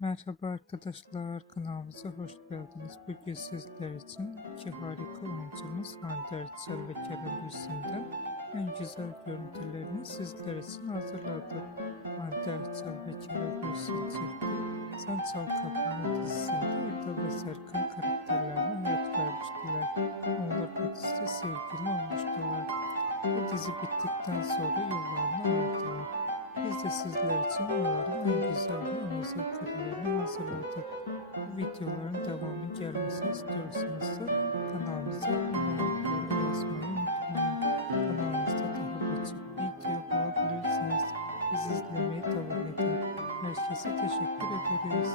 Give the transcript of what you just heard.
Merhaba arkadaşlar, kanalımıza hoş geldiniz. Bugün sizler için iki harika oyuncumuz Hande Erçel ve Kerem Bürsin'den en güzel görüntülerini sizler için hazırladık. Hande Erçel ve Kerem Bürsin çifti Sen Çal Kapımı dizisinde Eda ve Serkan karakterlerine hayat vermiştiler. Onlar bu dizide sevgili olmuştular. Bu dizi bittikten sonra yollarını aldılar. Biz de sizler için onların en güzel ve en özel karelerini hazırladık. Bu videoların devamı gelmesi istiyorsanız da kanalımıza abone olup yorum yazmayı unutmayın. Kanalımızda daha birçok video bulabilirsiniz. Bizi izlemeye devam edin. Herkese teşekkür ederiz.